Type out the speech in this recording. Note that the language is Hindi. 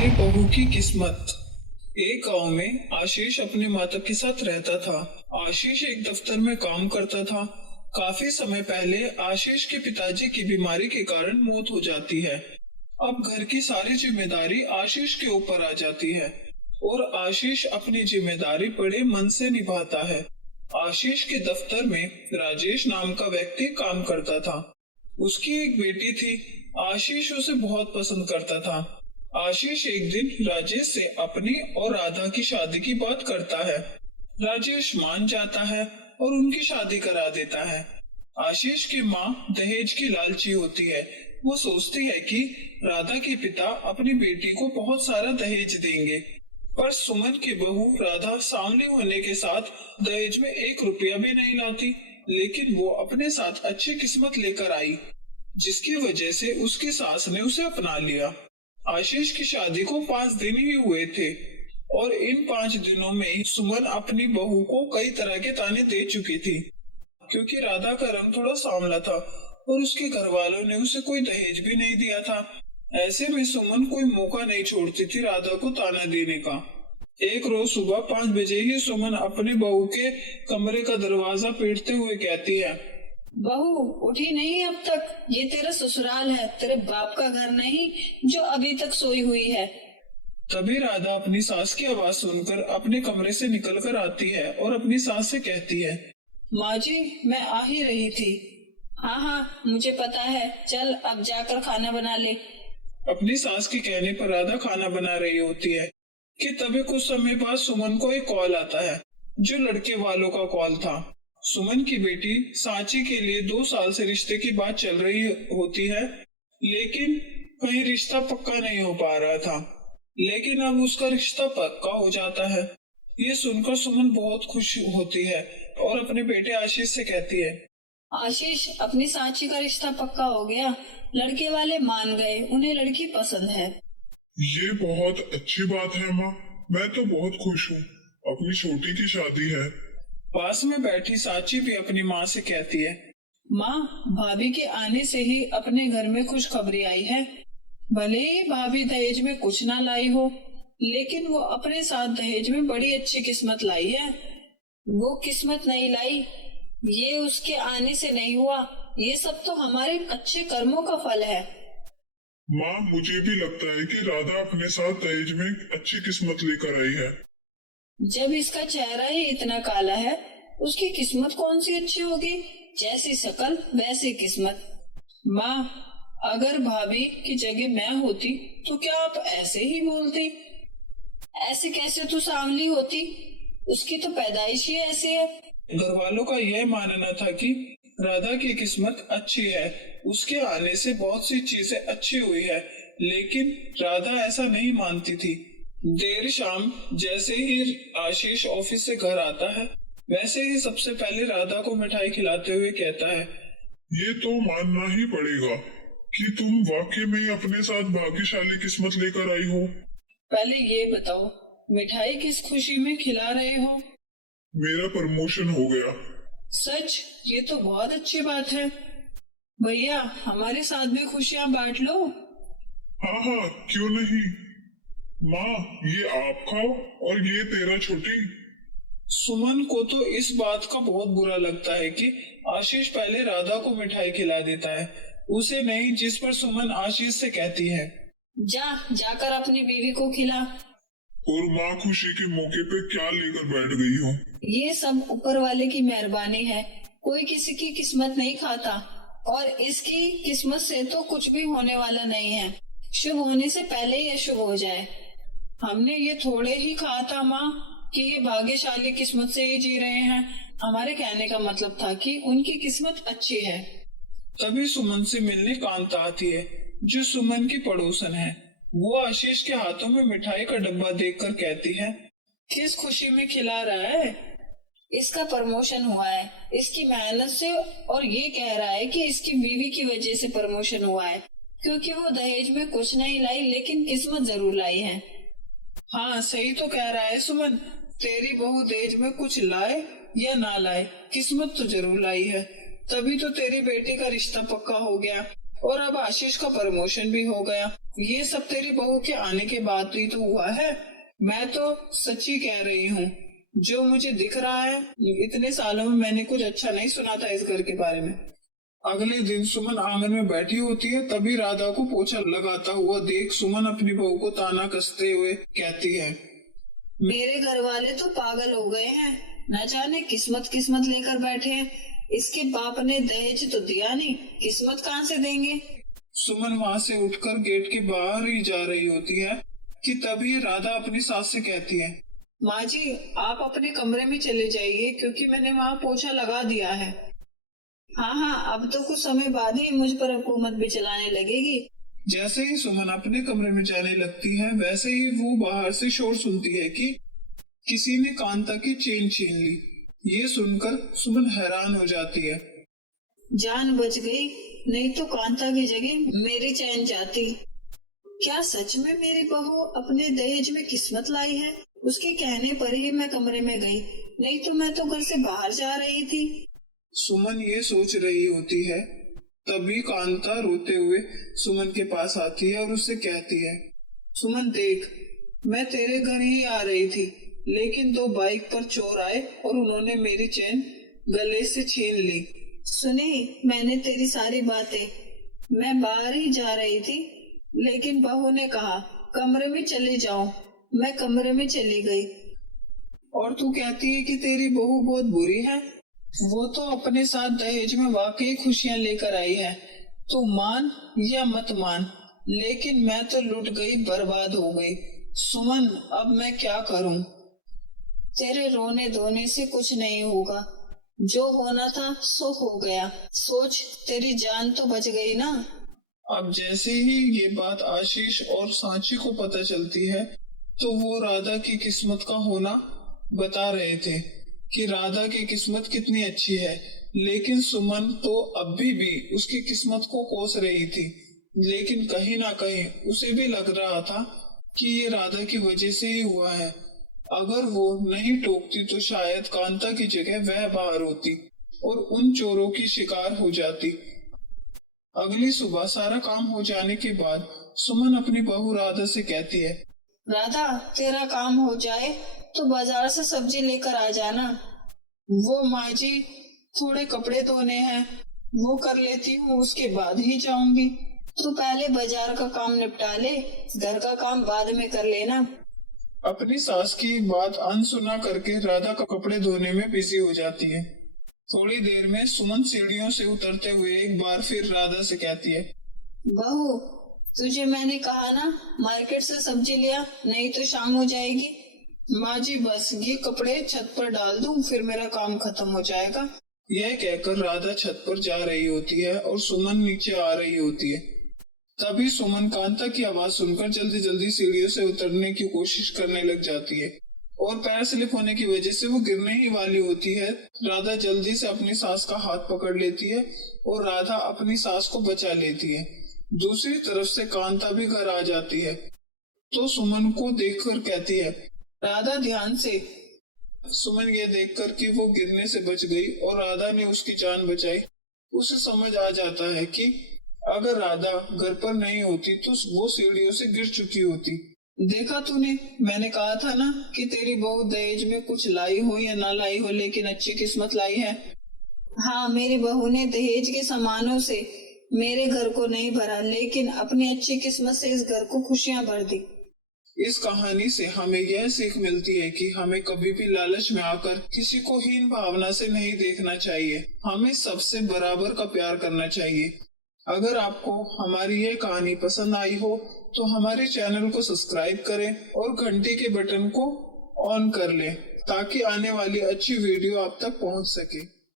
मेरी बहू की किस्मत। एक गांव में आशीष अपने माता के साथ रहता था। आशीष एक दफ्तर में काम करता था। काफी समय पहले आशीष के पिताजी की बीमारी के कारण मौत हो जाती है। अब घर की सारी जिम्मेदारी आशीष के ऊपर आ जाती है और आशीष अपनी जिम्मेदारी बड़े मन से निभाता है। आशीष के दफ्तर में राजेश नाम का व्यक्ति काम करता था। उसकी एक बेटी थी। आशीष उसे बहुत पसंद करता था। आशीष एक दिन राजेश से अपनी और राधा की शादी की बात करता है। राजेश मान जाता है और उनकी शादी करा देता है। आशीष की माँ दहेज की लालची होती है। वो सोचती है कि राधा के पिता अपनी बेटी को बहुत सारा दहेज देंगे, पर सुमन की बहू राधा सांवली होने के साथ दहेज में 1 रुपया भी नहीं लाती। लेकिन वो अपने साथ अच्छी किस्मत लेकर आई, जिसकी वजह से उसकी सास ने उसे अपना लिया। आशीष की शादी को 5 दिन ही हुए थे और इन 5 दिनों में ही सुमन अपनी बहू को कई तरह के ताने दे चुकी थी, क्योंकि राधा का रंग थोड़ा सांवला था और उसके घर वालों ने उसे कोई दहेज भी नहीं दिया था। ऐसे में सुमन कोई मौका नहीं छोड़ती थी राधा को ताना देने का। एक रोज सुबह 5 बजे ही सुमन अपनी बहू के कमरे का दरवाजा पीटते हुए कहती है, बहू उठी नहीं अब तक? ये तेरा ससुराल है, तेरे बाप का घर नहीं जो अभी तक सोई हुई है। तभी राधा अपनी सास की आवाज सुनकर अपने कमरे से निकलकर आती है और अपनी सास से कहती है, माँ जी मैं आ ही रही थी। हाँ हाँ मुझे पता है, चल अब जाकर खाना बना ले। अपनी सास के कहने पर राधा खाना बना रही होती है कि तभी कुछ समय बाद सुमन को एक कॉल आता है, जो लड़के वालों का कॉल था। सुमन की बेटी सांची के लिए 2 साल से रिश्ते की बात चल रही होती है, लेकिन कहीं रिश्ता पक्का नहीं हो पा रहा था। लेकिन अब उसका रिश्ता पक्का हो जाता है। ये सुनकर सुमन बहुत खुश होती है और अपने बेटे आशीष से कहती है, आशीष अपनी सांची का रिश्ता पक्का हो गया, लड़के वाले मान गए, उन्हें लड़की पसंद है। ये बहुत अच्छी बात है माँ, मैं तो बहुत खुश हूँ। अपनी छोटी की शादी है। पास में बैठी सांची भी अपनी माँ से कहती है, माँ भाभी के आने से ही अपने घर में खुशखबरी आई है। भले ही भाभी दहेज में कुछ ना लाई हो, लेकिन वो अपने साथ दहेज में बड़ी अच्छी किस्मत लाई है। वो किस्मत नहीं लाई, ये उसके आने से नहीं हुआ, ये सब तो हमारे अच्छे कर्मों का फल है। माँ मुझे भी लगता है कि राधा अपने साथ दहेज में अच्छी किस्मत लेकर आई है। जब इसका चेहरा ही इतना काला है, उसकी किस्मत कौन सी अच्छी होगी? जैसी शक्ल वैसी किस्मत। माँ अगर भाभी की जगह मैं होती तो क्या आप ऐसे ही बोलती? ऐसे कैसे तू सांवली होती? उसकी तो पैदाइश ही ऐसी है। घर वालों का यह मानना था कि राधा की किस्मत अच्छी है, उसके आने से बहुत सी चीजें अच्छी हुई है, लेकिन राधा ऐसा नहीं मानती थी। देर शाम जैसे ही आशीष ऑफिस से घर आता है, वैसे ही सबसे पहले राधा को मिठाई खिलाते हुए कहता है, ये तो मानना ही पड़ेगा कि तुम वाकई में अपने साथ भाग्यशाली किस्मत लेकर आई हो। पहले ये बताओ, मिठाई किस खुशी में खिला रहे हो? मेरा प्रमोशन हो गया। सच? ये तो बहुत अच्छी बात है। भैया हमारे साथ भी खुशियाँ बांट लो। हाँ हाँ क्यों नहीं। माँ ये आप खाओ और ये तेरा छोटी। सुमन को तो इस बात का बहुत बुरा लगता है कि आशीष पहले राधा को मिठाई खिला देता है, उसे नहीं, जिस पर सुमन आशीष से कहती है, जाकर अपनी बीवी को खिला। और माँ खुशी के मौके पे क्या लेकर बैठ गई हो? ये सब ऊपर वाले की मेहरबानी है, कोई किसी की किस्मत नहीं खाता, और इसकी किस्मत से तो कुछ भी होने वाला नहीं है। शुभ होने से पहले ही अशुभ हो जाए। हमने ये थोड़े ही कहा था माँ कि ये भाग्यशाली किस्मत से ही जी रहे हैं। हमारे कहने का मतलब था कि उनकी किस्मत अच्छी है। तभी सुमन से मिलने कांता आती है, जो सुमन की पड़ोसन है। वो आशीष के हाथों में मिठाई का डब्बा देखकर कहती है, किस खुशी में खिला रहा है? इसका प्रमोशन हुआ है, इसकी मेहनत से, और ये कह रहा है कि इसकी बीवी की वजह से प्रमोशन हुआ है, क्योंकि वो दहेज में कुछ नहीं लाई लेकिन किस्मत जरूर लाई है। हाँ सही तो कह रहा है सुमन, तेरी बहू दहेज में कुछ लाए या ना लाए, किस्मत तो जरूर लाई है, तभी तो तेरी बेटी का रिश्ता पक्का हो गया। और अब आशीष का प्रमोशन भी हो गया। ये सब तेरी बहू के आने के बाद ही तो हुआ है। मैं तो सच्ची कह रही हूँ, जो मुझे दिख रहा है इतने सालों में मैंने कुछ अच्छा नहीं सुना था इस घर के बारे में। अगले दिन सुमन आंगन में बैठी होती है, तभी राधा को पोछा लगाता हुआ देख सुमन अपनी बहू को ताना कसते हुए कहती है, मेरे घर वाले तो पागल हो गए हैं, न जाने किस्मत लेकर बैठे हैं। इसके बाप ने दहेज तो दिया नहीं, किस्मत कहाँ से देंगे। सुमन वहाँ से उठकर गेट के बाहर ही जा रही होती है कि तभी राधा अपनी सास से कहती है, माँ जी आप अपने कमरे में चले जाइए, क्योंकि मैंने वहाँ पोछा लगा दिया है। हाँ, अब तो कुछ समय बाद ही मुझ पर हुकूमत भी चलाने लगेगी। जैसे ही सुमन अपने कमरे में जाने लगती है, वैसे ही वो बाहर से शोर सुनती है कि किसी ने कांता की चेन छीन ली। ये सुनकर सुमन हैरान हो जाती है। जान बच गई, नहीं तो कांता की जगह मेरी चैन जाती। क्या सच में मेरी बहू अपने दहेज में किस्मत लाई है? उसके कहने पर ही मैं कमरे में गई, नहीं तो मैं तो घर से बाहर जा रही थी। सुमन ये सोच रही होती है, तभी कांता रोते हुए सुमन के पास आती है और उससे कहती है, सुमन देख, मैं तेरे घर ही आ रही थी, लेकिन 2 बाइक पर चोर आए और उन्होंने मेरी चेन गले से छीन ली। सुनी मैंने तेरी सारी बातें, मैं बाहर ही जा रही थी, लेकिन बहू ने कहा कमरे में चले जाओ। मैं कमरे में चली गई। और तू कहती है कि तेरी बहू बहुत बुरी है। वो तो अपने साथ दहेज में वाकई खुशियां लेकर आई है, तो मान या मत मान, लेकिन मैं तो लुट गई, बर्बाद हो गई। सुमन अब मैं क्या करूं? तेरे रोने धोने से कुछ नहीं होगा, जो होना था सो हो गया। सोच तेरी जान तो बच गई ना। अब जैसे ही ये बात आशीष और सांची को पता चलती है, तो वो राधा की किस्मत का होना बता रहे थे कि राधा की किस्मत कितनी अच्छी है, लेकिन सुमन तो अभी भी उसकी किस्मत को कोस रही थी। लेकिन कहीं ना कहीं उसे भी लग रहा था कि ये राधा की वजह से ही हुआ है। अगर वो नहीं टोकती तो शायद कांता की जगह वह बाहर होती और उन चोरों की शिकार हो जाती। अगली सुबह सारा काम हो जाने के बाद सुमन अपनी बहू राधा से कहती है, राधा तेरा काम हो जाए तो बाजार से सब्जी लेकर आ जाना। वो माँ जी थोड़े कपड़े धोने हैं, वो कर लेती हूँ, उसके बाद ही जाऊंगी। तू पहले बाजार का काम निपटा ले, घर का काम बाद में कर लेना। अपनी सास की बात अनसुना करके राधा का कपड़े धोने में बिजी हो जाती है। थोड़ी देर में सुमन सीढ़ियों से उतरते हुए एक बार फिर राधा से कहती है, बहू तुझे मैंने कहा ना मार्केट से सब्जी लिया, नहीं तो शाम हो जाएगी। माँ जी बस ये कपड़े छत पर डाल दूं, फिर मेरा काम खत्म हो जाएगा। यह कहकर राधा छत पर जा रही होती है और सुमन नीचे आ रही होती है। तभी सुमन कांता की आवाज सुनकर जल्दी जल्दी सीढ़ियों से उतरने की कोशिश करने लग जाती है और पैर स्लिप होने की वजह से वो गिरने ही वाली होती है। राधा जल्दी से अपनी सास का हाथ पकड़ लेती है और राधा अपनी सास को बचा लेती है। दूसरी तरफ से कांता भी घर आ जाती है, तो सुमन को देखकर कहती है, राधा ध्यान से। सुमन ये देखकर कि वो गिरने से बच गई और राधा ने उसकी जान बचाई, उसे समझ आ जाता है कि अगर राधा घर पर नहीं होती तो वो सीढ़ियों से गिर चुकी होती। देखा तूने, मैंने कहा था ना कि तेरी बहू दहेज में कुछ लाई हो या ना लाई हो, लेकिन अच्छी किस्मत लाई है। हाँ मेरी बहू ने दहेज के सामानों से मेरे घर को नहीं भरा, लेकिन अपनी अच्छी किस्मत से इस घर को खुशियां भर दी। इस कहानी से हमें यह सीख मिलती है कि हमें कभी भी लालच में आकर किसी को हीन भावना से नहीं देखना चाहिए। हमें सबसे बराबर का प्यार करना चाहिए। अगर आपको हमारी ये कहानी पसंद आई हो तो हमारे चैनल को सब्सक्राइब करें और घंटी के बटन को ऑन कर लें ताकि आने वाली अच्छी वीडियो आप तक पहुंच सके।